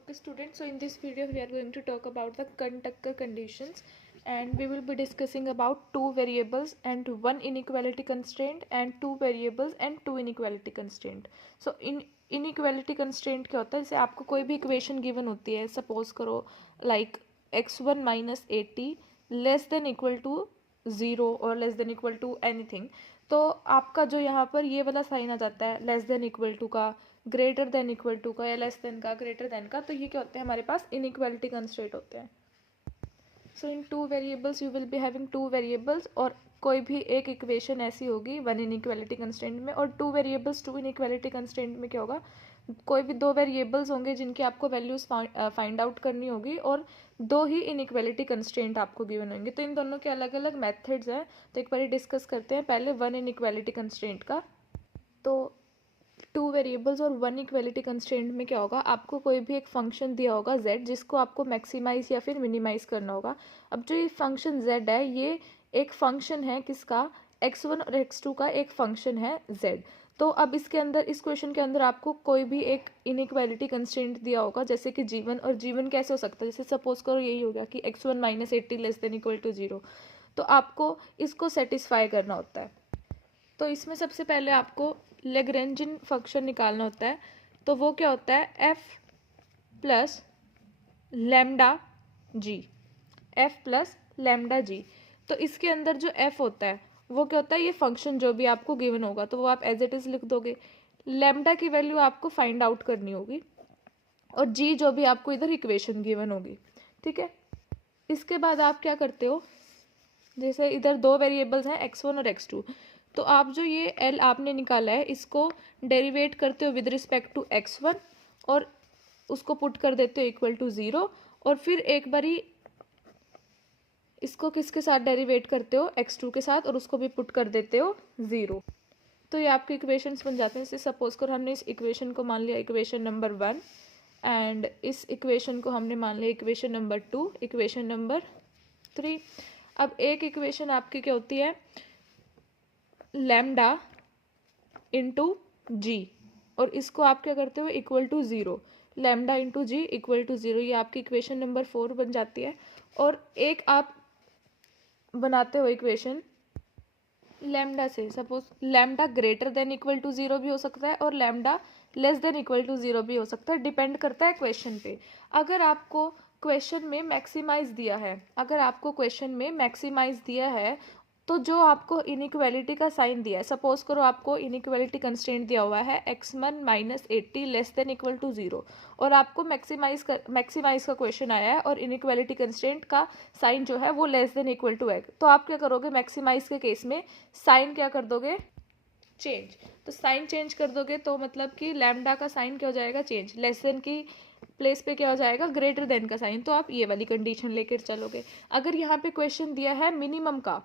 Okay students, so in this video we are going to talk about the Tucker conditions, and we will be discussing about two variables and one inequality constraint and two variables and two inequality constraint. So in inequality constraint क्या होता है, जैसे आपको कोई भी equation given होती है, suppose करो like x1 minus 80 less than equal to 0 और less than equal to anything, तो आपका जो यहाँ पर ये वाला साइन आ जाता है लेस देन इक्वल टू का, ग्रेटर देन इक्वल टू का या लेस देन का, ग्रेटर देन का, तो ये क्या होते हैं हमारे पास इनइक्वालिटी कंस्ट्रेंट होते हैं. So in two variables you will be having two variables, और कोई भी एक इक्वेशन ऐसी होगी वन इनइक्वालिटी कंस्ट्रेंट में, और two variables two inequality constraint में क्या होगा, कोई भी दो वेरिएबल्स होंगे जिनकी आपको वैल्यूज फाइंड आउट करनी होगी और दो ही इनइक्वालिटी कंस्ट्रेंट आपको गिवन होंगे. तो इन दोनों के अलग अलग मेथड्स हैं, तो एक बार डिस्कस करते हैं पहले वन इनइक्वालिटी कंस्ट्रेंट का. तो टू वेरिएबल्स और वन इक्वालिटी कंस्ट्रेंट में क्या होगा, आपको कोई भी एक फंक्शन दिया होगा z, जिसको आपको मैक्सिमाइज या फिर मिनिमाइज करना होगा. अब जो ये फंक्शन z है, ये एक फंक्शन है किसका, x1 और x2 का एक फंक्शन है z. तो अब इसके अंदर, इस क्वेश्चन के अंदर आपको कोई भी एक इनइक्वालिटी कंस्ट्रेंट दिया होगा, जैसे कि g1, और g1 कैसे हो सकता है, जैसे सपोज करो यही हो गया कि x1 minus 80 less than equal to 0, तो आपको इसको सेटिस्फाई करना होता है. तो इसमें सबसे पहले आपको लेग्रेंजिन फंक्शन निकालना होता है. तो वो क्या होता है, एफ प्लस लैम्डा जी, एफ प्लस लैम्डा जी. तो इसके अंदर जो एफ होता है वो क्या होता है, ये फंक्शन जो भी आपको गिवन होगा तो वो आप एज इट इज लिख दोगे. लैम्डा की वैल्यू आपको फाइंड आउट करनी होगी, और जी जो भी आपको इधर इक्वेशन गिवन होगी. ठीक है, इसके बाद आप क्या करते हो, जैसे इधर दो वेरिएबल्स हैं x1 और x2, तो आप जो ये l आपने निकाला है इसको डेरिवेट करते हो विद रिस्पेक्ट टू x1 और उसको पुट कर देते हो इक्वल टू 0, और फिर एक बारी इसको किसके साथ डेरिवेट करते हो, x2 के साथ, और उसको भी पुट कर देते हो 0. तो ये आपके इक्वेशंस बन जाते हैं. जैसे सपोज करो हमने इस इक्वेशन को मान लिया इक्वेशन नंबर 1, एंड इस इक्वेशन को हमने मान लिया इक्वेशन नंबर 2, इक्वेशन नंबर 3. अब एक इक्वेशन आपकी क्या होती है, लैम्डा इंटू जी, और इसको आप क्या करते हो equal to 0, lambda into G equal to 0, ये आपकी इक्वेशन नंबर 4 बन जाती है. और एक आप बनाते हो इक्वेशन लैम्डा से, suppose lambda greater than equal to 0 भी हो सकता है और lambda less than equal to 0 भी हो सकता है, डिपेंड करता है क्वेश्चन पे. अगर आपको क्वेश्चन में मैक्सिमाइज दिया है, अगर आपको क्वेश्चन में मैक्सिमाइज दिया है, तो जो आपको इनइक्वालिटी का साइन दिया है, सपोज करो आपको इनइक्वालिटी कंस्ट्रेंट दिया हुआ है x1 minus 80 less than equal to 0, और आपको मैक्सिमाइज का क्वेश्चन आया है और इनइक्वालिटी कंस्ट्रेंट का साइन जो है वो लेस देन इक्वल टू है, तो आप क्या करोगे, मैक्सिमाइज के केस में साइन क्या कर दोगे, चेंज. तो साइन चेंज कर दोगे तो मतलब कि लैम्डा का साइन क्या हो जाएगा, चेंज, लेस देन की प्लेस पे क्या हो जाएगा, ग्रेटर देन का साइन. तो आप ये वाली कंडीशन लेकर चलोगे. अगर यहाँ पे क्वेश्चन दिया है मिनिमम का,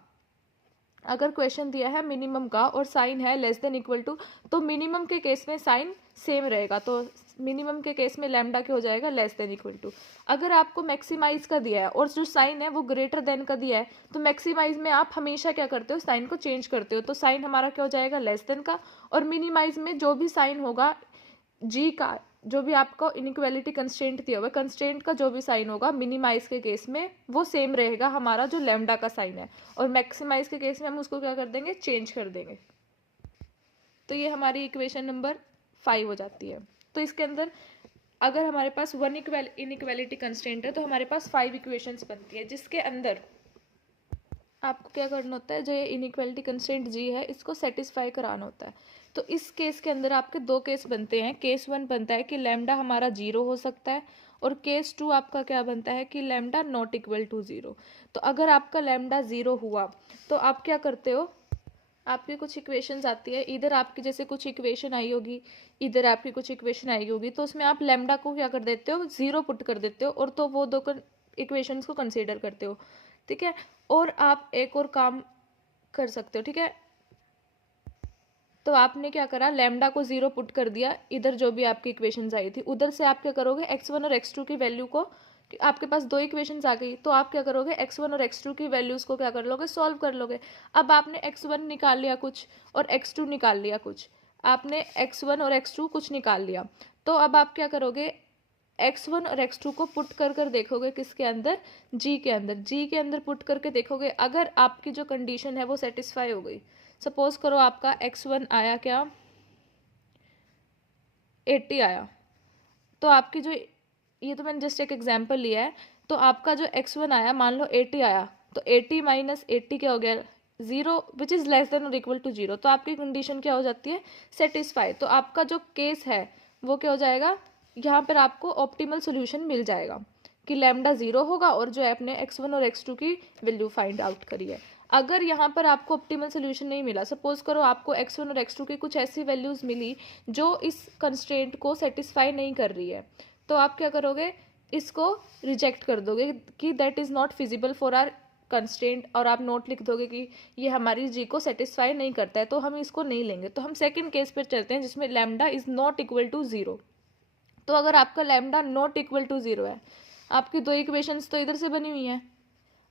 अगर क्वेश्चन दिया है मिनिमम का और साइन है लेस देन इक्वल टू, तो मिनिमम के केस में साइन सेम रहेगा, तो मिनिमम के केस में लैम्डा क्या हो जाएगा, लेस देन इक्वल टू. अगर आपको मैक्सिमाइज का दिया है और जो साइन है वो ग्रेटर देन का दिया है, तो मैक्सिमाइज में आप हमेशा क्या करते हो, साइन को चेंज करते हो, तो साइन हमारा क्या हो जाएगा, लेस देन का. और मिनिमाइज में जो भी साइन होगा जी का, जो भी आपको इनइक्वालिटी कंस्ट्रेंट दिया हुआ है, कंस्ट्रेंट का जो भी साइन होगा मिनिमाइज के केस में वो सेम रहेगा हमारा जो लैम्डा का साइन है, और मैक्सिमाइज के केस में हम उसको क्या कर देंगे, चेंज कर देंगे. तो ये हमारी इक्वेशन नंबर 5 हो जाती है. तो इसके अंदर अगर हमारे पास वन इनइक्वालिटी कंस्ट्रेंट है तो हमारे पास 5 इक्वेशंस बनती है, जिसके अंदर आपको क्या करना होता है, जो ये इनइक्वालिटी कंस्ट्रेंट जी है इसको सेटिस्फाई कराना होता है. तो इस केस के अंदर आपके दो केस बनते हैं. केस 1 बनता है कि लैम्डा हमारा 0 हो सकता है, और केस 2 आपका क्या बनता है कि लैम्डा नॉट इक्वल टू 0. तो अगर आपका लैम्डा 0 हुआ तो आप क्या करते हो, आपकी कुछ इक्वेशंस आती है, इधर आपकी जैसे कुछ इक्वेशन आई होगी, इधर आपकी कुछ इक्वेशन आई होगी, तो उसमें आप लैम्डा को क्या कर देते हो, 0 पुट कर देते हो, और तो वो दो इक्वेशंस को कंसीडर करते हो. ठीक है, और आप एक और काम कर सकते हो. ठीक है, तो आपने क्या करा, लैम्डा को 0 पुट कर दिया, इधर जो भी आपकी इक्वेशंस आई थी उधर से आप क्या करोगे, x1 और x2 की वैल्यू को, आपके पास दो इक्वेशंस आ गई, तो आप क्या करोगे, x1 और x2 की वैल्यूज को क्या कर लोगे, सॉल्व कर लोगे. अब आपने x1 निकाल लिया कुछ और x2 निकाल लिया कुछ, आपने x1 और x2 कुछ निकाल लिया, तो अब आप क्या करोगे, x1 और x2 को पुट कर देखोगे किसके अंदर, g के अंदर, g के अंदर पुट करके देखोगे, अगर आपकी जो कंडीशन है वो सेटिस्फाई हो गई, सपोज करो आपका x1 आया क्या 80 आया, तो आपकी जो, ये तो मैंने जस्ट एक एग्जांपल लिया है, तो आपका जो x1 आया मान लो 80 आया, तो 80 माइनस 80 क्या हो गया 0, विच इज़ लेस देन और इक्वल टू 0, तो आपकी कंडीशन क्या हो जाती है सेटिस्फाई। तो आपका जो केस है वो क्या हो जाएगा, यहाँ पर आपको ऑप्टिमल सोल्यूशन मिल जाएगा कि लैम्डा 0 होगा और जो है अपने x1 और x2 की वैल्यू फाइंड आउट करी है। अगर यहाँ पर आपको ऑप्टिमल सोल्यूशन नहीं मिला, सपोज करो आपको x1 और x2 की कुछ ऐसी वैल्यूज़ मिली जो इस कंस्ट्रेंट को सेटिस्फाई नहीं कर रही है, तो आप क्या करोगे, इसको रिजेक्ट कर दोगे कि that is not feasible for our constraint, और आप नोट लिख दोगे कि ये हमारी जी को सेटिस्फाई नहीं करता है, तो हम इसको नहीं लेंगे। तो हम सेकंड केस पर चलते हैं जिसमें lambda is not equal to 0। तो अगर आपका लैम्डा नॉट इक्वल टू 0 है, आपकी दो इक्वेशंस तो इधर से बनी हुई हैं,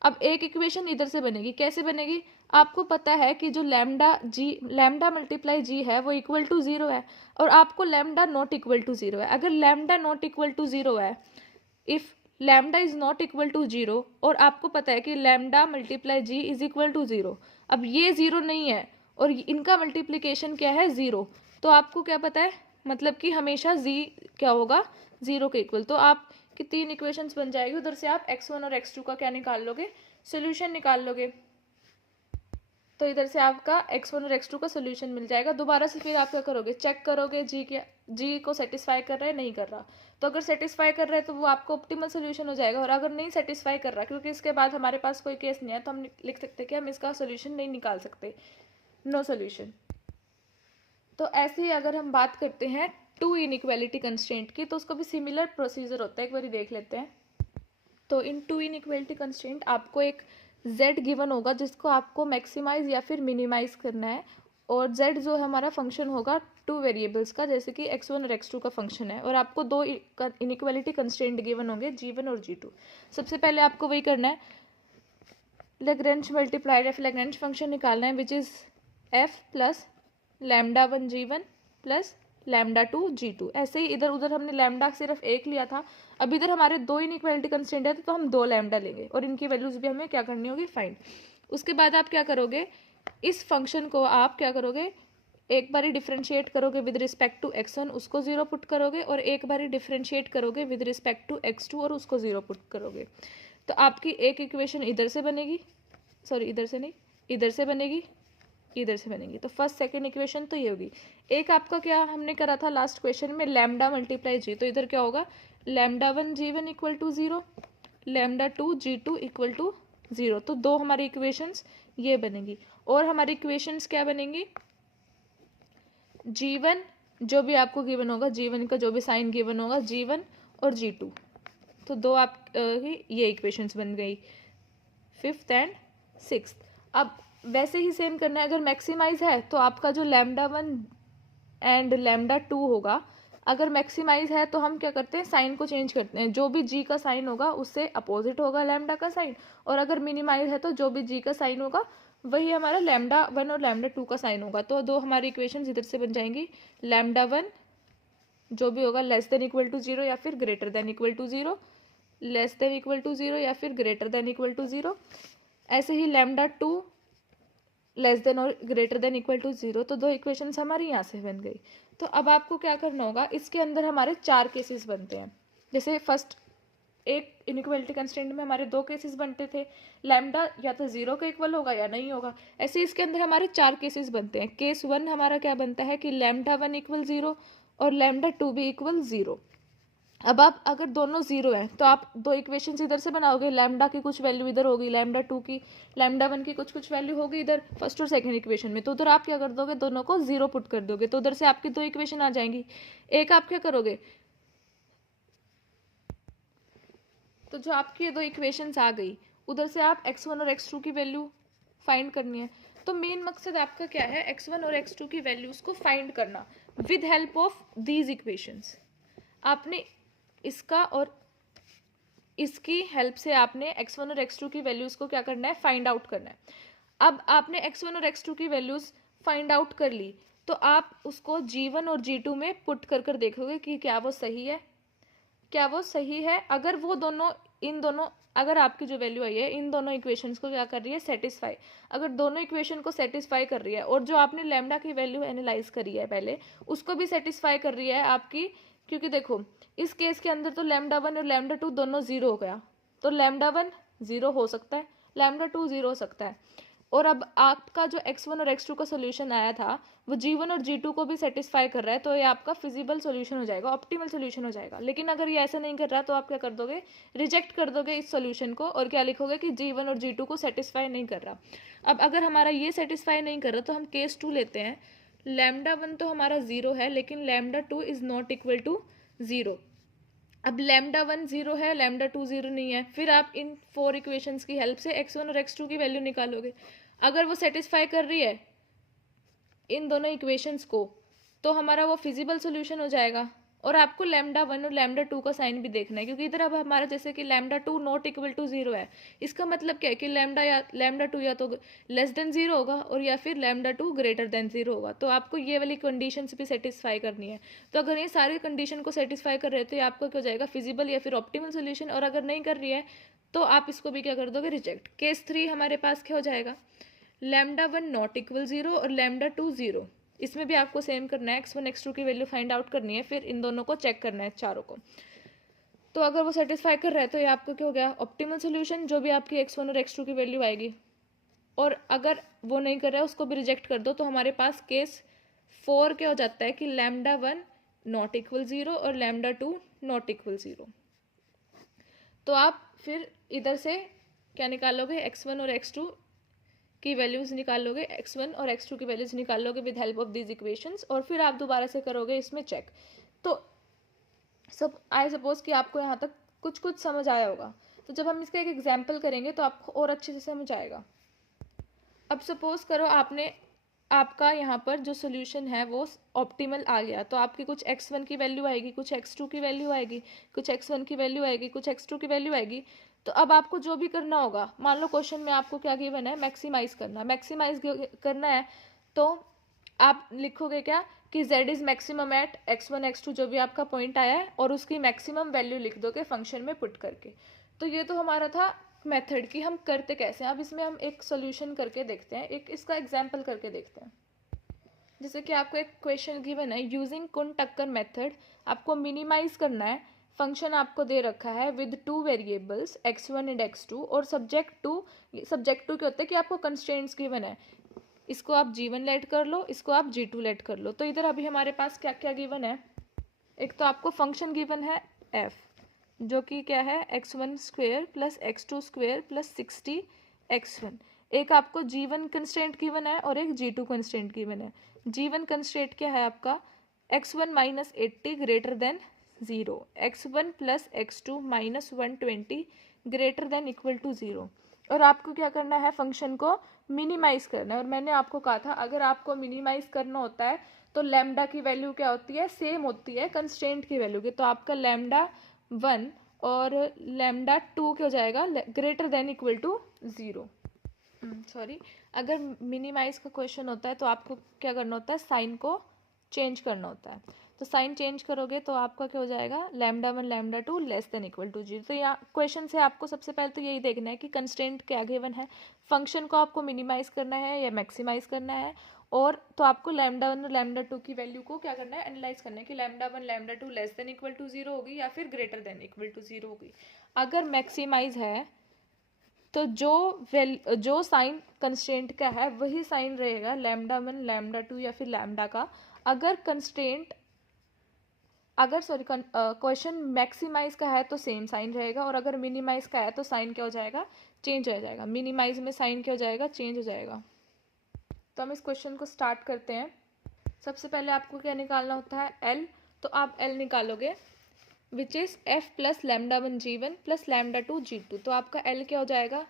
अब एक इक्वेशन इधर से बनेगी, कैसे बनेगी, आपको पता है कि जो लैम्डा मल्टीप्लाई जी है वो इक्वल टू 0 है, और आपको लैम्डा नॉट इक्वल टू 0 है। अगर लैम्डा नॉट इक्वल टू 0 है, if lambda is not equal to 0, और आपको पता है कि lambda multiply G is equal to 0, अब ये 0 नहीं है और इनका मल्टीप्लीकेशन क्या है 0, तो आपको क्या पता है, मतलब कि हमेशा जी क्या होगा 0 के इक्वल। तो आप कि 3 इक्वेशंस बन जाएगी, उधर से आप x1 और x2 का क्या निकाल लोगे, सोल्यूशन निकाल लोगे। तो इधर से आपका x1 और x2 का सोल्यूशन मिल जाएगा। दोबारा से फिर आप क्या करोगे, चेक करोगे जी को सेटिस्फाई कर रहा है नहीं कर रहा, तो अगर सेटिस्फाई कर रहा है तो वो आपको ऑप्टिमल सोल्यूशन हो जाएगा, और अगर नहीं सेटिस्फाई कर रहा, क्योंकि इसके बाद हमारे पास कोई केस नहीं है, तो हम लिख सकते हैं कि हम इसका सोल्यूशन नहीं निकाल सकते, नो सोल्यूशन। तो ऐसे ही अगर हम बात करते हैं टू इनइक्वालिटी कंस्ट्रेंट की, तो उसका भी सिमिलर प्रोसीजर होता है, एक बार देख लेते हैं। तो इन टू इनइक्वालिटी कंस्ट्रेंट आपको एक z गिवन होगा जिसको आपको मैक्सिमाइज या फिर मिनिमाइज करना है, और z जो हमारा फंक्शन होगा टू वेरिएबल्स का, जैसे कि x1 और x2 का फंक्शन है, और आपको दो इनइक्वालिटी कंस्ट्रेंट गिवन होंगे g1 और g2। सबसे पहले आपको वही करना है, Lagrange multiplier of Lagrange function निकालना है, which is f plus lambda 1 g1 plus lambda 2 g2। ऐसे ही इधर उधर हमने लैम्डा सिर्फ एक लिया था, अब इधर हमारे दो इनइक्वालिटी कंस्ट्रेंट है, तो हम दो लैम्डा लेंगे और इनकी वैल्यूज भी हमें क्या करनी होगी फाइंड। उसके बाद आप क्या करोगे, इस फंक्शन को आप क्या करोगे, एक बारी डिफ्रेंशिएट करोगे विद रिस्पेक्ट टू x1, उसको 0 पुट करोगे, और एक बारी डिफ्रेंशिएट करोगे विद रिस्पेक्ट टू x2 और उसको 0 पुट करोगे। तो आपकी एक इक्वेशन इधर से बनेगी, सॉरी इधर से नहीं, इधर से बनेगी, इधर से बनेगी। तो फर्स्ट सेकंड इक्वेशन तो ये होगी। एक आपका क्या हमने करा था लास्ट क्वेश्चन में, लैम्डा मल्टीप्लाई जी, तो इधर क्या होगा, lambda 1 g1 equal to 0, lambda 2 g2 equal to 0। तो दो हमारी इक्वेशंस ये बनेगी, और हमारी इक्वेशंस क्या बनेंगी, g1 जो भी आपको गिवन होगा, g1 का जो भी साइन गिवन होगा, g1 और g2, तो दो आप ये इक्वेशंस बन गई, फिफ्थ एंड सिक्स्थ। अब वैसे ही सेम करना है, अगर मैक्सिमाइज है तो आपका जो लैम्डा 1 एंड लैम्डा 2 होगा, अगर मैक्सिमाइज है तो हम क्या करते हैं, साइन को चेंज करते हैं, जो भी जी का साइन होगा उससे अपोजिट होगा लैम्डा का साइन, और अगर मिनिमाइज है तो जो भी जी का साइन होगा वही हमारा लैम्डा 1 और लैम्डा 2 का साइन होगा। तो दो हमारी इक्वेशन इधर से बन जाएंगी, लैम्डा 1 जो भी होगा लेस देन इक्वल टू 0 या फिर greater than equal to 0, less than equal to 0 या फिर ग्रेटर देन इक्वल टू 0, ऐसे ही लैम्डा 2 लेस देन और ग्रेटर देन इक्वल टू 0। तो दो इक्वेशंस हमारी यहाँ से बन गई। तो अब आपको क्या करना होगा, इसके अंदर हमारे 4 केसेस बनते हैं, जैसे फर्स्ट एक इनइक्वालिटी कंस्ट्रेंट में हमारे 2 केसेस बनते थे, लैम्डा या तो 0 का इक्वल होगा या नहीं होगा, ऐसे इसके अंदर हमारे 4 केसेस बनते हैं। केस 1 हमारा क्या बनता है कि लैम्डा 1 इक्वल 0 और लैम्डा 2 भी इक्वल 0। अब आप अगर दोनों 0 हैं तो आप दो इक्वेशंस इधर से बनाओगे, लैम्डा की कुछ वैल्यू इधर होगी, लैम्डा 2 की, लैम्डा 1 की कुछ वैल्यू होगी इधर फर्स्ट और सेकंड इक्वेशन में, तो उधर आप क्या कर दोगे, दोनों को 0 पुट कर दोगे, तो उधर से आपकी दो इक्वेशन आ जाएंगी। एक आप क्या करोगे, तो जो आपकी दो इक्वेशंस आ गई उधर से आप x1 और x2 की वैल्यू फाइंड करनी है। तो मेन मकसद आपका क्या है, x1 और x2 की वैल्यूज को फाइंड करना with help of these equations. आपने इसका और इसकी हेल्प से आपने x1 और x2 की वैल्यूज को क्या करना है, फाइंड आउट करना है। अब आपने x1 और x2 की वैल्यूज फाइंड आउट कर ली, तो आप उसको g1 और g2 में पुट कर देखोगे कि क्या वो सही है, क्या वो सही है, अगर वो दोनों इन दोनों अगर आपकी जो वैल्यू आई है इन दोनों इक्वेशंस को क्या कर रही है, सेटिस्फाई, अगर दोनों इक्वेशन को सेटिस्फाई कर रही है और जो आपने लैम्डा की वैल्यू एनालाइज करी है पहले उसको भी सेटिस्फाई कर रही है आपकी, क्योंकि देखो इस केस के अंदर तो लैम्डा 1 और लैम्डा 2 दोनों जीरो हो गया, तो लैम्डा 1 जीरो हो सकता है, लैम्डा 2 जीरो हो सकता है, और अब आपका जो x1 और x2 का सोल्यूशन आया था वो g1 और g2 को भी सेटिस्फाई कर रहा है, तो ये आपका फिजिबल सोल्यूशन हो जाएगा, ऑप्टिमल सोल्यूशन हो जाएगा। लेकिन अगर ये ऐसा नहीं कर रहा तो आप क्या कर दोगे, रिजेक्ट कर दोगे इस सोल्यूशन को और क्या लिखोगे कि g1 और g2 को सेटिस्फाई नहीं कर रहा। अब अगर हमारा ये सेटिस्फाई नहीं कर रहा तो हम केस 2 लेते हैं, लैम्डा 1 तो हमारा जीरो है लेकिन lambda 2 is not equal to zero. अब लैम्डा 1 जीरो है, लैम्डा 2 जीरो नहीं है, फिर आप इन 4 इक्वेशंस की हेल्प से x1 और x2 की वैल्यू निकालोगे, अगर वो सेटिस्फाई कर रही है इन दोनों इक्वेशंस को तो हमारा वो फिजिबल सोल्यूशन हो जाएगा। और आपको लैम्डा 1 और लैम्डा 2 का साइन भी देखना है, क्योंकि इधर अब हमारा जैसे कि lambda 2 not equal to zero है, इसका मतलब क्या है कि लैम्डा 2 या तो लेस देन जीरो होगा और या फिर लैम्डा 2 ग्रेटर देन जीरो होगा, तो आपको ये वाली कंडीशन भी सेटिस्फाई करनी है। तो अगर ये सारी कंडीशन को सेटिस्फाई कर रहे हैं तो ये आपको क्या हो जाएगा, फिजिबल या फिर ऑप्टिमल सोल्यूशन, और अगर नहीं कर रही है तो आप इसको भी क्या कर दोगे, रिजेक्ट। केस 3 हमारे पास क्या हो जाएगा, लैम्डा 1 नॉट इक्वल जीरो और लैम्डा 2 जीरो, इसमें भी आपको सेम करना है, x1 x2 की वैल्यू फाइंड आउट करनी है, फिर इन दोनों को चेक करना है चारों को। तो अगर वो सेटिस्फाई कर रहा है तो ये आपको क्या हो गया, ऑप्टिमल सोल्यूशन, जो भी आपकी x1 और x2 की वैल्यू आएगी। और अगर वो नहीं कर रहा है उसको भी रिजेक्ट कर दो, तो हमारे पास केस 4 क्या हो जाता है कि लैम्डा 1 नॉट इक्वल जीरो और लैम्डा 2 नॉट इक्वल जीरो। तो आप फिर इधर से क्या निकालोगे, x1 और x2 की वैल्यूज निकालोगे, x1 और x2 की वैल्यूज निकालोगे with help of these equations, और फिर आप दोबारा से करोगे इसमें चेक। तो सब आई सपोज कि आपको यहाँ तक कुछ कुछ समझ आया होगा, तो जब हम इसका एक एग्जाम्पल करेंगे तो आपको और अच्छे से समझ आएगा। अब सपोज करो आपका यहाँ पर जो सोल्यूशन है वो ऑप्टिमल आ गया, तो आपकी कुछ x1 की वैल्यू आएगी, कुछ x2 की वैल्यू आएगी, कुछ x1 की वैल्यू आएगी, कुछ x2 की वैल्यू आएगी। तो अब आपको जो भी करना होगा, मान लो क्वेश्चन में आपको क्या गिवन है, मैक्सिमाइज करना है, तो आप लिखोगे क्या कि z is maximum eight x1 x2 जो भी आपका पॉइंट आया है, और उसकी मैक्सिमम वैल्यू लिख दोगे फंक्शन में पुट करके। तो ये तो हमारा था मेथड की हम करते कैसे हैं। अब इसमें हम एक सोल्यूशन करके देखते हैं, एक इसका एग्जाम्पल करके देखते हैं। जैसे कि आपको एक क्वेश्चन गिवन है, यूजिंग कुन-टक्कर मेथड आपको मिनिमाइज करना है, फंक्शन आपको दे रखा है with 2 variables x1 and x2, और सब्जेक्ट टू क्या होता है कि आपको कंस्ट्रेंट्स गिवन है, इसको आप g1 लेट कर लो, इसको आप g2 लेट कर लो। तो इधर अभी हमारे पास क्या क्या गिवन है, एक तो आपको फंक्शन गिवन है f, जो कि क्या है x1 square plus x2 square plus 60 x1, एक आपको g1 कंस्ट्रेंट गिवन है और एक g2 कंस्ट्रेंट गिवन है। g1 कंस्ट्रेंट क्या है आपका, x1 minus 80 greater than 0, x1 plus x2 minus 120 greater than equal to 0, और आपको क्या करना है, फंक्शन को मिनिमाइज करना है। और मैंने आपको कहा था अगर आपको मिनिमाइज करना होता है तो लैम्डा की वैल्यू क्या होती है, सेम होती है कंस्ट्रेंट की वैल्यू की, तो आपका लैम्डा 1 और लैम्डा 2 क्या हो जाएगा, greater than equal to 0। Sorry, अगर मिनिमाइज का क्वेश्चन होता है तो आपको क्या करना होता है, साइन को चेंज करना होता है। तो साइन चेंज करोगे तो आपका क्या हो जाएगा, lambda 1 lambda 2 less than equal to 0। तो यहाँ क्वेश्चन से आपको सबसे पहले तो यही देखना है कि कंस्ट्रेंट क्या गिवन है, फंक्शन को आपको मिनिमाइज करना है या मैक्सिमाइज करना है, और तो आपको लैम्डा 1 और लैम्डा 2 की वैल्यू को क्या करना है, एनालाइज करना है कि lambda 1 lambda 2 less than equal to 0 होगी या फिर ग्रेटर देन इक्वल टू 0 होगी। अगर मैक्सिमाइज है तो जो साइन कंस्ट्रेंट का है वही साइन रहेगा लैम्डा 1 लैम्डा 2 या फिर लैम्डा का। अगर क्वेश्चन मैक्सिमाइज का है तो सेम साइन रहेगा, और अगर मिनिमाइज का है तो साइन क्या हो जाएगा, चेंज हो जाएगा। मिनिमाइज में साइन क्या हो जाएगा, चेंज हो जाएगा। तो हम इस क्वेश्चन को स्टार्ट करते हैं। सबसे पहले आपको क्या निकालना होता है, एल, तो आप एल निकालोगे which is F plus lambda 1 g1 plus lambda 2 g2। तो आपका एल क्या हो जाएगा,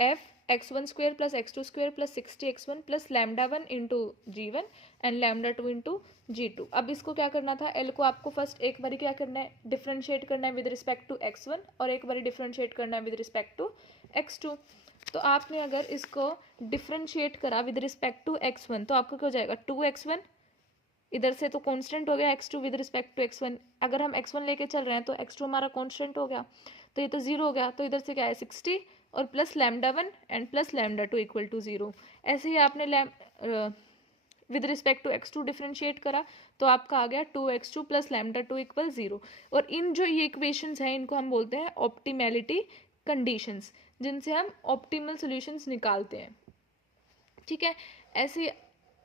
F x1 square plus x2 square plus 60 x1 plus lambda 1 into g1 and lambda 2 into g2। अब इसको क्या करना था, एल को आपको फर्स्ट एक बारी क्या करना है, डिफ्रेंशिएट करना है विद रिस्पेक्ट टू x1, और एक बारी डिफ्रेंशिएट करना है विद रिस्पेक्ट टू x2। तो आपने अगर इसको डिफ्रेंशिएट करा विद रिस्पेक्ट टू x1 तो आपको क्या हो जाएगा, 2x1 इधर से तो कांस्टेंट हो गया x2 with respect to x1, अगर हम x1 लेके चल रहे हैं तो x2 हमारा कांस्टेंट हो गया, तो ये तो 0 हो गया, तो इधर से क्या है 60 और plus λ1 and plus λ2 equal to 0। ऐसे ही आपने with respect to x2 differentiate करा तो आपका आ गया 2x2 प्लस λ2 इक्वल 0। और इन जो ये इक्वेशंस हैं इनको हम बोलते हैं ऑप्टिमैलिटी कंडीशंस, जिनसे हम ऑप्टिमल सॉल्यूशंस निकालते हैं। ठीक है, ऐसे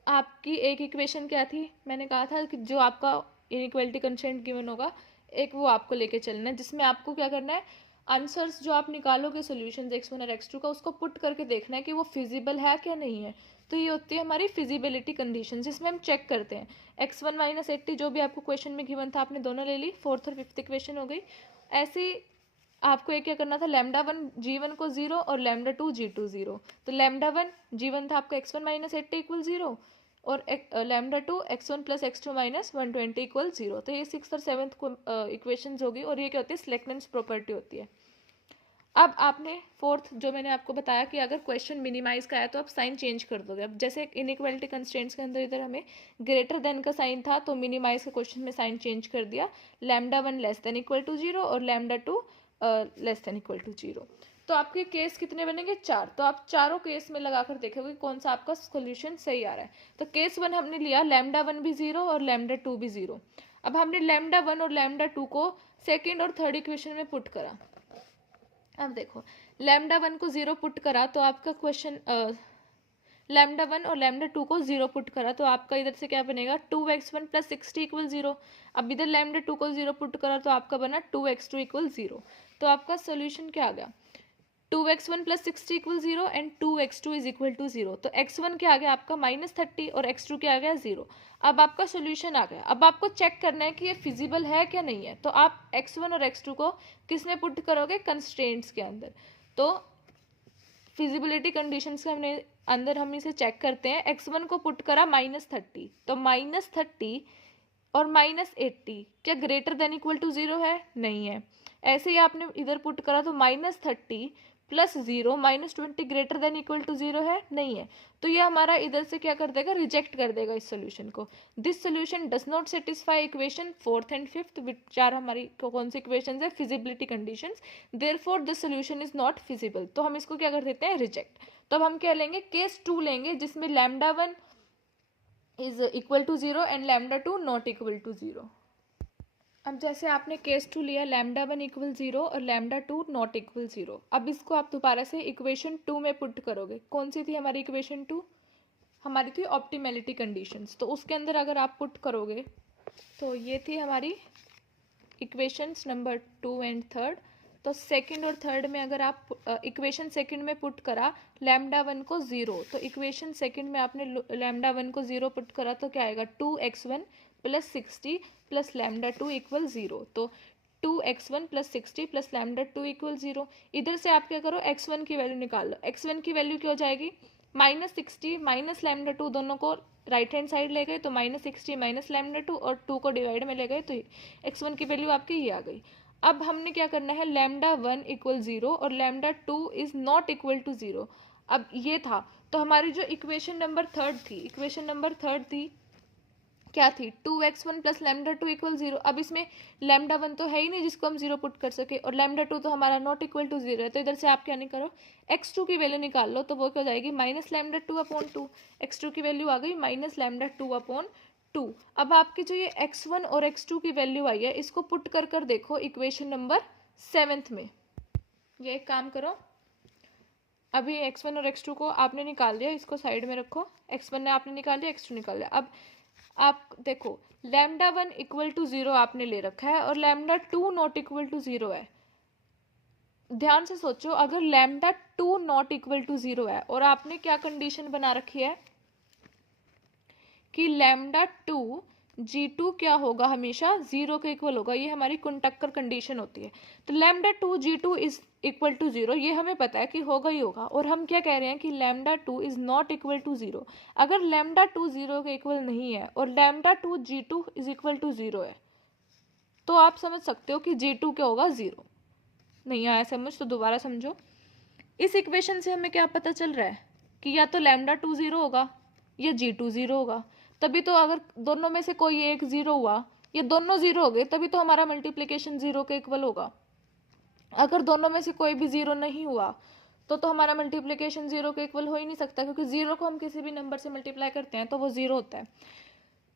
आपकी एक इक्वेशन क्या थी, मैंने कहा था कि जो आपका इनइक्वालिटी कंस्ट्रेंट गिवन होगा एक वो आपको लेके चलना है, जिसमें आपको क्या करना है, आंसर्स जो आप निकालोगे सॉल्यूशंस x1 और x2 का, उसको पुट करके देखना है कि वो फिजिबल है क्या नहीं है। तो ये होती है हमारी फिजिबिलिटी कंडीशन, जिसमें हम चेक करते हैं x1 माइनस 80 जो भी आपको क्वेश्चन में गिवन था आपने दोनों ले ली, फोर्थ और फिफ्थ इक्वेशन हो गई। ऐसे ही आपको एक क्या करना था, λ1 g1 को 0 और λ2 g2 0। तो λ1 g1 था आपका x1 माइनस 80 इक्वल 0 और λ2 x1 plus x2 minus 120 equal 0। तो ये सिक्स और सेवन्थ इक्वेशंस होगी और ये क्या होती है, स्लेकनेस प्रॉपर्टी होती है। अब आपने फोर्थ जो मैंने आपको बताया कि अगर क्वेश्चन मिनिमाइज का है तो आप साइन चेंज कर दोगे। अब जैसे इनइक्वालिटी कंस्ट्रेंट्स के अंदर इधर हमें ग्रेटर देन का साइन था तो मिनिमाइज के क्वेश्चन में साइन चेंज कर दिया, λ1 लेस देन इक्वल टू 0 और λ2 लेस देन इक्वल टू 0। तो आपके केस कितने बनेंगे, 4। तो आप चारों केस में लगाकर देखोगे कौन सा आपका सोल्यूशन सही आ रहा है। तो केस 1 हमने लिया λ1 भी 0 और λ2 भी 0। अब हमने λ1 और λ2 को सेकेंड और थर्ड इक्वेशन में पुट करा। अब देखो λ1 को 0 पुट करा तो आपका क्वेश्चन λ1 और λ2 को 0 पुट करा तो आपका इधर से क्या बनेगा, 2x1 प्लस 60 इक्वल 0। अब इधर λ2 को 0 पुट करा तो आपका बना 2x2 इक्वल 0। तो आपका सोल्यूशन क्या आ गया, 2x1 plus 60 equal 0 and 2x2 is equal to 0। तो x1 क्या आ गया आपका -30 और x2 क्या आ गया 0। अब आपका सोल्यूशन आ गया। अब आपको चेक करना है कि ये फिजिबल है क्या नहीं है। तो आप x1 और x2 को किस में पुट करोगे, कंस्ट्रेंट्स के अंदर। तो फिजिबिलिटी कंडीशंस के हमने अंदर हम इसे चेक करते हैं। x1 को पुट करा -30 तो -30 और -80 क्या ग्रेटर देन इक्वल टू 0 है, नहीं है। ऐसे ही आपने इधर पुट करा तो -30 plus 0 -20 greater than equal to 0 है, नहीं है। तो ये हमारा इधर से क्या कर देगा, रिजेक्ट कर देगा इस सोल्यूशन को। This solution does not satisfy equation fourth and fifth, which are हमारी कौन सी इक्वेशन है, feasibility conditions, therefore the solution is not feasible. तो हम इसको क्या कर देते हैं, रिजेक्ट। तो अब हम क्या लेंगे, केस 2 लेंगे जिसमें λ1 is equal to 0 and λ2 not equal to 0। अब जैसे आपने केस 2 लिया λ1 इक्वल 0 और λ2 नॉट इक्वल 0। अब इसको आप दोबारा से इक्वेशन 2 में पुट करोगे। कौन सी थी हमारी इक्वेशन 2, हमारी थी ऑप्टिमैलिटी कंडीशंस। तो उसके अंदर अगर आप पुट करोगे तो ये थी हमारी इक्वेशंस नंबर 2 एंड 3। तो सेकंड और थर्ड में अगर आप इक्वेशन सेकंड में पुट करा λ1 को 0, तो इक्वेशन सेकंड में आपने λ1 को 0 पुट करा तो क्या आएगा, 2x1 प्लस 60 प्लस λ2 इक्वल 0। तो 2x1 प्लस 60 प्लस λ2 इक्वल 0। इधर से आप क्या करो, x1 की वैल्यू निकाल लो। x1 की वैल्यू क्या हो जाएगी, -60 माइनस λ2, दोनों को राइट हैंड साइड ले गए तो -60 माइनस λ2 और 2 को डिवाइड में ले गए तो x1 की वैल्यू आपकी ये आ गई। अब हमने क्या करना है, λ1 इक्वल 0 और λ2 इज नॉट इक्वल टू 0। अब ये था, तो हमारी जो इक्वेशन नंबर थर्ड थी, इक्वेशन नंबर थर्ड थी क्या थी, 2x1 प्लस λ2 इक्वल 0। अब इसमें λ1 तो है ही नहीं जिसको हम 0 पुट कर सके और λ2 तो हमारा नॉट इक्वल टू 0 है। तो इधर से आप क्या नहीं करो, x2 की वैल्यू निकाल लो। तो वो क्या हो जाएगी, -λ2/2। x2 की वैल्यू आ गई -λ2/2। अब आपकी जो ये x1 और x2 की वैल्यू आई है इसको पुट कर कर देखो इक्वेशन नंबर 7 में। ये एक काम करो, अभी x1 और x2 को आपने निकाल लिया, इसको साइड में रखो। x1 ने आपने निकाल लिया, x2 निकाल लिया। अब आप देखो λ1 इक्वल टू 0 आपने ले रखा है और λ2 नॉट इक्वल टू 0 है। ध्यान से सोचो, अगर λ2 नॉट इक्वल टू 0 है और आपने क्या कंडीशन बना रखी है कि λ2 g2 क्या होगा, हमेशा 0 के इक्वल होगा। ये हमारी कुंटक्कर कंडीशन होती है। तो λ2 g2 इज इक्वल टू 0 ये हमें पता है कि होगा ही होगा। और हम क्या कह रहे हैं कि λ2 इज नॉट इक्वल टू 0। अगर λ2 0 के इक्वल नहीं है और λ2 g2 इज इक्वल टू 0 है तो आप समझ सकते हो कि g2 क्या होगा, 0। नहीं आया समझ तो दोबारा समझो। इस इक्वेशन से हमें क्या पता चल रहा है कि या तो λ2 0 होगा या g2 0 होगा। तभी तो, अगर दोनों में से कोई एक जीरो हुआ, ये दोनों जीरो हो गए, तभी तो हमारा मल्टीप्लिकेशन जीरो के इक्वल होगा। अगर दोनों में से कोई भी जीरो नहीं हुआ तो हमारा मल्टीप्लिकेशन जीरो के इक्वल हो ही नहीं सकता, क्योंकि जीरो को हम किसी भी नंबर से मल्टीप्लाई करते हैं तो वो जीरो होता है।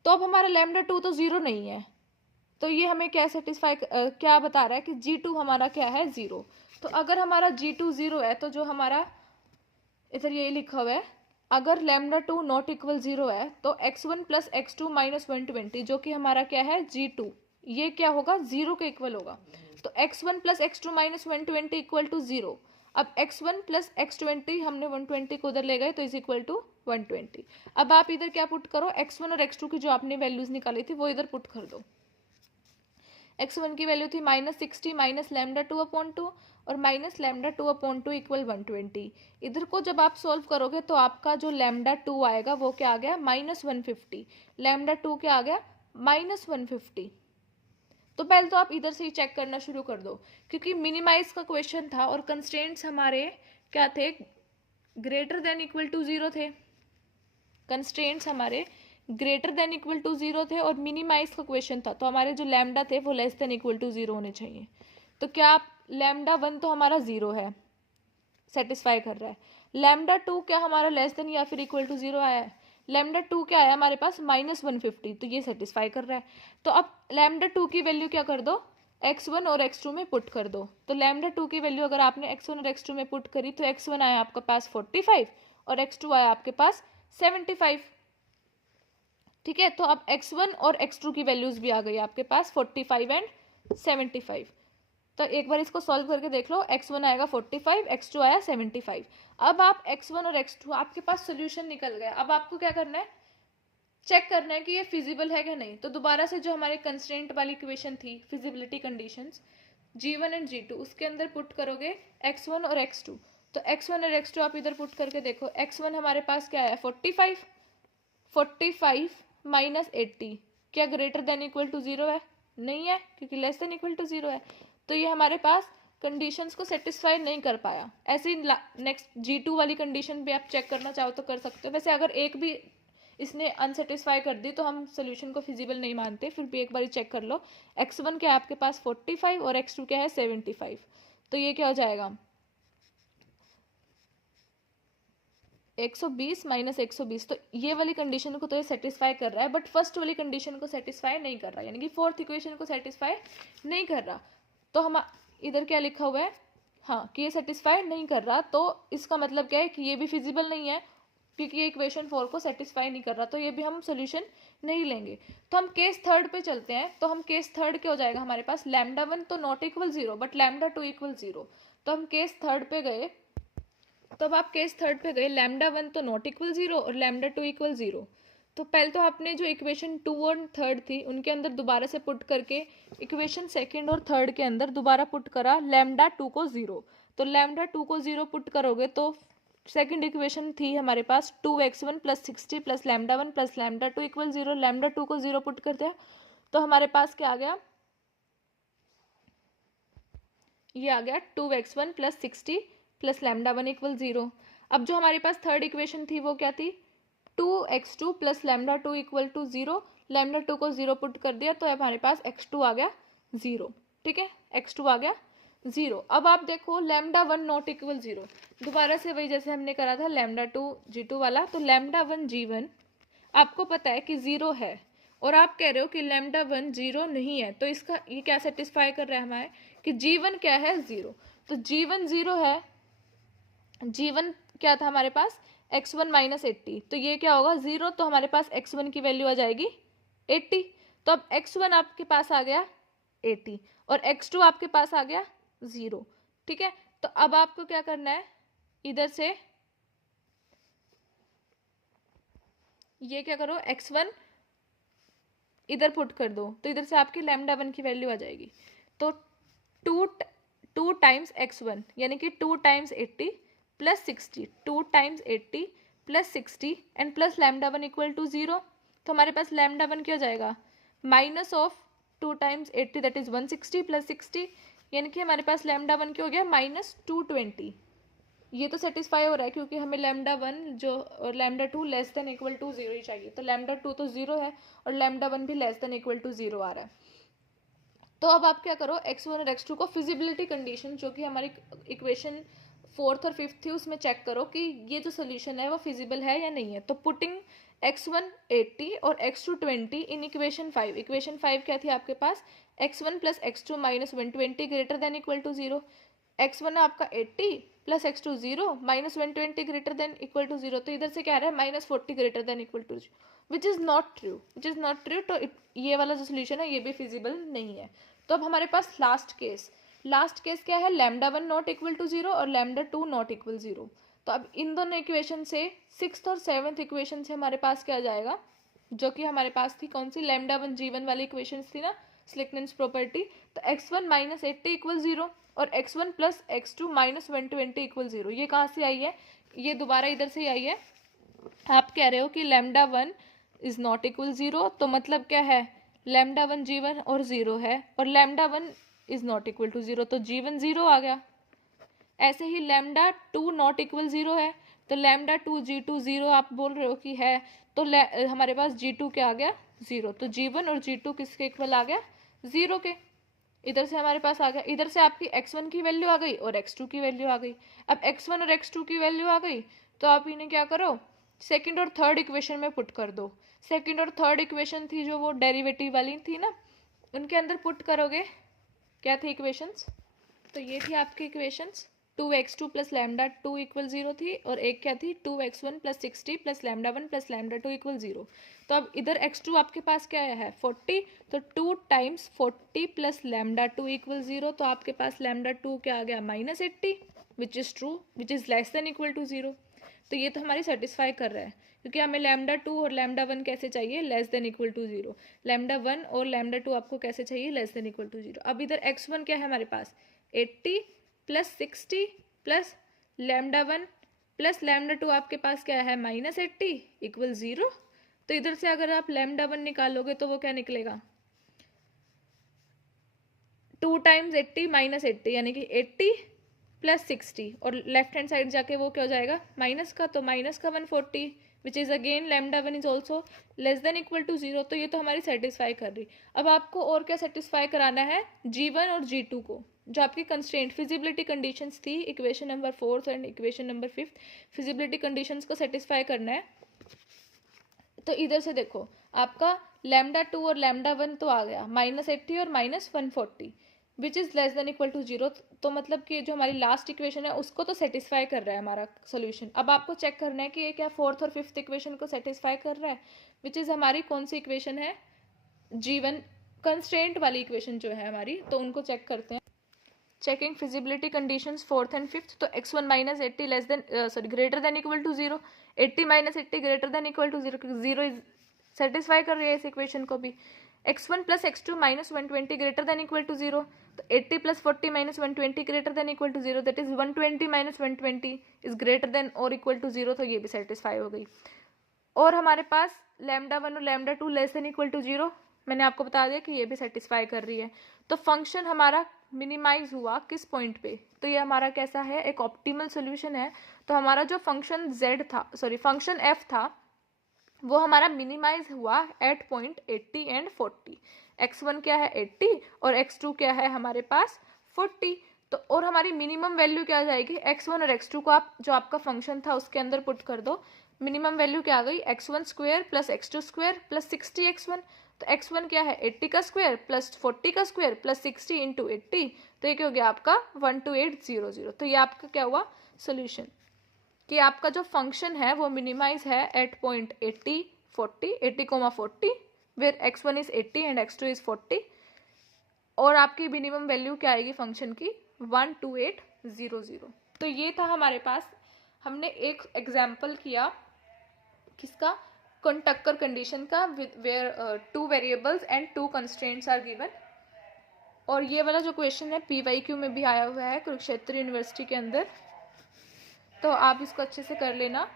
तो अब हमारा लैम्डा टू तो जीरो नहीं है, तो ये हमें क्या सेटिस्फाई क्या बता रहा है कि जी टू हमारा क्या है, जीरो। तो अगर हमारा जी टू जीरो है, तो जो हमारा इधर यही लिखा हुआ है, अगर lambda two not equal zero है तो x1 plus X two minus 120 जो कि हमारा क्या है जी टू, ये क्या होगा, जीरो के इक्वल होगा। तो x1 plus X two minus 120 equal to zero. अब x1 प्लस x20 हमने 120 को उधर ले गए तो इज इक्वल टू 120। अब आप इधर क्या पुट करो, x1 और x2 की जो आपने वैल्यूज निकाली थी वो इधर पुट कर दो। x1 की वैल्यू थी -60 minus lambda two upon two और minus lambda two upon two equal 120। इधर को जब आप सॉल्व करोगे तो आपका जो लैम्डा टू आएगा वो क्या आ गया, -150। लैम्डा टू क्या आ गया, -150। तो पहले तो आप इधर से ही चेक करना शुरू कर दो, क्योंकि मिनिमाइज का क्वेश्चन था और कंस्ट्रेंट्स हमारे क्या थे, greater than equal to zero थे। कंस्ट्रेंट्स हमारे greater than equal to zero थे और मिनिमाइज का क्वेश्चन था, तो हमारे जो लैम्डा थे वो less than equal to zero होने चाहिए। तो क्या आप लैम्डा वन तो हमारा जीरो है, सेटिस्फाई कर रहा है। लैम्डा टू क्या हमारा लेस देन या फिर इक्वल टू जीरो आया है, लैम्डा टू क्या आया हमारे पास, -150, तो ये सेटिस्फाई कर रहा है। तो अब लैम्डा टू की वैल्यू क्या कर दो, x1 और x2 में पुट कर दो। तो लैम्डा टू की वैल्यू अगर आपने x1 और x2 में पुट करी तो x1 आया आपका पास 45 और x2 आया आपके पास 75। ठीक है, तो अब x1 और x2 की वैल्यूज भी आ गई आपके पास 45 एंड 75। तो एक बार इसको सॉल्व करके देख लो, x1 आएगा 45, x2 आया 75। अब आप x1 और x2 आपके पास सोल्यूशन निकल गया। अब आपको क्या करना है, चेक करना है कि ये फिजिबल है कि नहीं। तो दोबारा से जो हमारे कंस्ट्रेंट वाली इक्वेशन थी, feasibility conditions g1 and g2, उसके अंदर पुट करोगे x1 और x2। तो x1 और x2 आप इधर पुट करके देखो, x1 हमारे पास क्या है 45, 45 माइनस 80 क्या greater than equal to zero है, नहीं है, क्योंकि less than equal to zero है। तो ये हमारे पास कंडीशंस को सेटिस्फाई नहीं कर पाया। ऐसे ही नेक्स्ट g2 वाली कंडीशन भी आप चेक करना चाहो तो कर सकते हो। वैसे अगर एक भी इसने अनसेटिस्फाई कर दी तो हम सोल्यूशन को फिजिबल नहीं मानते, फिर भी एक बार चेक कर लो। x1 क्या है आपके पास 45 और x2 क्या है 75, तो ये क्या हो जाएगा 120 माइनस 120। तो ये वाली कंडीशन को तो ये सेटिस्फाई कर रहा है, बट फर्स्ट वाली कंडीशन को सेटिस्फाई नहीं कर रहा, यानी कि फोर्थ इक्वेशन को सेटिस्फाई नहीं कर रहा। तो हम इधर क्या लिखा हुआ है, हाँ, कि ये सेटिस्फाई नहीं कर रहा, तो इसका मतलब क्या है कि ये भी फिजिबल नहीं है, क्योंकि ये इक्वेशन 4 को सेटिस्फाई नहीं कर रहा, तो ये भी हम सोल्यूशन नहीं लेंगे। तो हम केस थर्ड पे चलते हैं। तो हम केस थर्ड क्या हो जाएगा हमारे पास, लैम्डा वन तो not equal zero but lambda two equal zero. तो हम केस थर्ड पे गए, तो अब आप केस थर्ड पे गए, लैम्डा वन तो नॉट इक्वल जीरो और लैम्डा टू इक्वल जीरो। तो पहले तो आपने जो इक्वेशन टू और थर्ड थी उनके अंदर दोबारा से पुट करके इक्वेशन सेकंड और थर्ड के अंदर दोबारा पुट करा लैम्डा टू को जीरो। तो लैम्डा टू को जीरो पुट करोगे तो सेकंड इक्वेशन थी हमारे पास 2x1 plus 60 plus lambda one plus lambda two equal zero. Lambda two को जीरो पुट करते हैं तो हमारे पास क्या आ गया, ये आ गया 2x1 plus 60 plus lambda one equal zero. अब जो हमारे पास थर्ड इक्वेशन थी वो क्या थी, 2x2 plus lambda two equal to zero. Lambda two को जीरो पुट कर दिया तो हमारे पास x2 आ गया जीरो। ठीक है, x2 आ गया जीरो। अब आप देखो lambda one not equal zero, दोबारा से वही जैसे हमने करा था लैम्डा टू g2 वाला। तो लैम्डा वन g1 आपको पता है कि जीरो है और आप कह रहे हो कि लैम्डा वन जीरो नहीं है, तो इसका ये क्या सेटिस्फाई कर रहा है हमारे कि g1 क्या है जीरो। तो g1 जीरो है, g1 क्या था हमारे पास x1 माइनस 80, तो ये क्या होगा जीरो। तो हमारे पास x1 की वैल्यू आ जाएगी 80। तो अब x1 आपके पास आ गया 80 और x2 आपके पास आ गया जीरो। ठीक है, तो अब आपको क्या करना है, इधर से ये क्या करो x1 इधर पुट कर दो, तो इधर से आपकी लैम्डा वन की वैल्यू आ जाएगी। तो टू टाइम्स x1 यानी कि 2 times 80 plus 60, 2 times 80 plus 60 and plus lambda one equal to zero. तो हमारे पास लैम्डा वन क्या हो जाएगा, minus of 2 times 80 that is 160 plus 60, यानी कि हमारे पास लैम्डा वन क्या हो गया -220। ये तो सेटिस्फाई हो रहा है क्योंकि हमें लैम्डा 1 जो और lambda 2 less than equal to 0 ही चाहिए, तो लैम्डा 2 तो 0 है और लैम्डा 1 भी लेस देन इक्वल टू 0 आ रहा है। तो अब आप क्या करो, x1 और x2 को फिजिबिलिटी कंडीशन जो कि हमारी इक्वेशन 4th और 5th थी उसमें चेक करो कि ये जो सोल्यूशन है वो फिजिबल है या नहीं है। तो पुटिंग x1 80 और x2 20 इन इक्वेशन 5, इक्वेशन 5 क्या थी आपके पास, x1 plus x2 minus 120 greater than equal to 0। x1 है आपका 80 plus x2 0 minus 120 greater than equal to 0, तो इधर से क्या आ रहा है minus 40 greater than equal to 0, which is not true, which is not true. तो ये वाला जो सोल्यूशन है ये भी फिजिबल नहीं है। तो अब हमारे पास लास्ट केस क्या है, लैम्डा 1 नॉट इक्वल टू 0 और लैम्डा 2 नॉट इक्वल 0। तो अब इन दोनों इक्वेशन से 6th और 7th इक्वेशन से हमारे पास क्या आ जाएगा, जो कि हमारे पास थी कौन सी, लैम्डा 1 g1 वाली इक्वेशन थी ना, स्लिकनेस प्रॉपर्टी। तो x1 माइनस 80 इक्वल 0 और x1 plus x2 minus 120 equal 0, ये कहाँ से आई है, ये दोबारा इधर से ही आई है। आप कह रहे हो कि लैम्डा 1 इज नॉट इक्वल 0, तो मतलब क्या है, लैम्डा 1 g1 और 0 है और lambda 1 is not equal to 0, तो g1 0 आ गया। ऐसे ही लैम्डा 2 नॉट इक्वल 0 है, तो लैम्डा 2 g2 0 आप बोल रहे हो कि है, तो हमारे पास g2 क्या आ गया 0, तो g1 और g2 किसके इक्वल आ गया 0 के। इधर से हमारे पास आ गया, इधर से आपकी x1 की वैल्यू आ गई और x2 की वैल्यू आ गई। अब x1 और x2 की वैल्यू आ गई तो आप इन्हें क्या करो, सेकंड और थर्ड इक्वेशन में पुट कर दो। सेकंड और थर्ड इक्वेशन थी जो वो डेरिवेटिव वाली थी ना, उनके अंदर पुट करोगे, क्या थी इक्वेशंस, तो ये थी आपकी equations 2x2 plus lambda 2 equal 0 थी और एक क्या थी 2x1 plus 60 plus lambda 1 plus lambda 2 equal 0। तो अब इधर x2 आपके पास क्या है 40, तो 2 टाइम्स 40 प्लस लैम्डा 2 इक्वल 0, तो आपके पास लैम्डा 2 क्या आ गया minus 80, which is true, which is less than equal to 0। तो ये तो हमारी सेटिस्फाई कर रहा है क्योंकि हमें लैम्डा 2 और लैम्डा 1 कैसे चाहिए, less than equal to 0। Lambda 1 और लैम्डा 2 आपको कैसे चाहिए, लेस देन इक्वल टू 0। अब इधर x1 क्या है हमारे पास 80 plus 60 plus lambda 1 plus lambda 2 आपके पास क्या है माइनस 80 इक्वल 0। तो इधर से अगर आप लैम्डा 1 निकालोगे तो वो क्या निकलेगा 2 टाइम्स 80 माइनस 80 यानी कि 80 प्लस 60 और लेफ्ट हैंड साइड जाके वो क्या हो जाएगा माइनस का, तो माइनस का 140 which is again lambda 1 is also less than equal to 0। तो ये तो हमारी सेटिस्फाई कर रही। अब आपको और क्या सेटिस्फाई कराना है, g1 और g2 को, जो आपकी कंस्ट्रेंट फिजिबिलिटी कंडीशंस थी equation number 4 and equation number 5, feasibility conditions को सेटिस्फाई करना है। तो इधर से देखो आपका लैम्डा 2 और लैम्डा 1 तो आ गया माइनस 80 और minus 140 which is less than equal to 0। तो मतलब कि जो हमारी लास्ट इक्वेशन है उसको तो सेटिस्फाई कर रहा है हमारा सोल्यूशन। अब आपको चेक करना है कि ये क्या 4th और 5th इक्वेशन को सेटिस्फाई कर रहा है, विच इज़ हमारी कौन सी इक्वेशन है, g1 कंस्ट्रेंट वाली इक्वेशन जो है हमारी, तो उनको चेक करते हैं। Checking feasibility conditions 4th and 5th, तो x1 minus 80 less than greater than equal to 0, 80 minus 80 greater than equal to 0, क्योंकि 0 इज सेटिस्फाई कर रही है इस इक्वेशन को भी। x1 plus x2 minus 120 greater than equal to 0, तो 80 plus 40 minus 120 greater than equal to 0, that is 120 minus 120 is greater than और equal to 0, तो ये भी सेटिस्फाई हो गई। और हमारे पास लैम्डा 1 और lambda 2 less than equal to 0, मैंने आपको बता दिया कि ये भी सेटिस्फाई कर रही है। तो फंक्शन हमारा मिनिमाइज हुआ किस पॉइंट पे, तो ये हमारा कैसा है, एक ऑप्टिमल सोल्यूशन है। तो हमारा जो फंक्शन z था, सॉरी फंक्शन f था, वो हमारा मिनिमाइज हुआ एट पॉइंट 80 एंड 40। x1 क्या है 80 और x2 क्या है हमारे पास 40। तो और हमारी मिनिमम वैल्यू क्या आ जाएगी, x1 और x2 को आप जो आपका फंक्शन था उसके अंदर पुट कर दो। मिनिमम वैल्यू क्या आ गई, x1 square plus x2 square plus 60x1। तो x1 क्या है 80 का स्क्वायर प्लस 40 का स्क्वायर प्लस 60 इंटू 80, तो ये क्या हो गया आपका 12800। तो ये आपका क्या हुआ सोल्यूशन, कि आपका जो फंक्शन है वो मिनिमाइज है at point 80 40 80,40 where x1 is 80 and x2 is 40, और आपकी मिनिमम वैल्यू क्या आएगी फंक्शन की 12800। तो ये था हमारे पास, हमने एक एग्जाम्पल किया किसका, टक्कर कंडीशन का, where 2 variables and 2 constraints are given. और ये वाला जो क्वेश्चन है PYQ में भी आया हुआ है कुरुक्षेत्र यूनिवर्सिटी के अंदर, तो आप इसको अच्छे से कर लेना।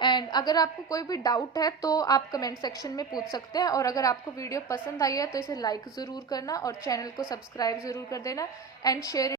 एंड अगर आपको कोई भी डाउट है तो आप कमेंट सेक्शन में पूछ सकते हैं, और अगर आपको वीडियो पसंद आई है तो इसे लाइक ज़रूर करना और चैनल को सब्सक्राइब ज़रूर कर देना एंड शेयर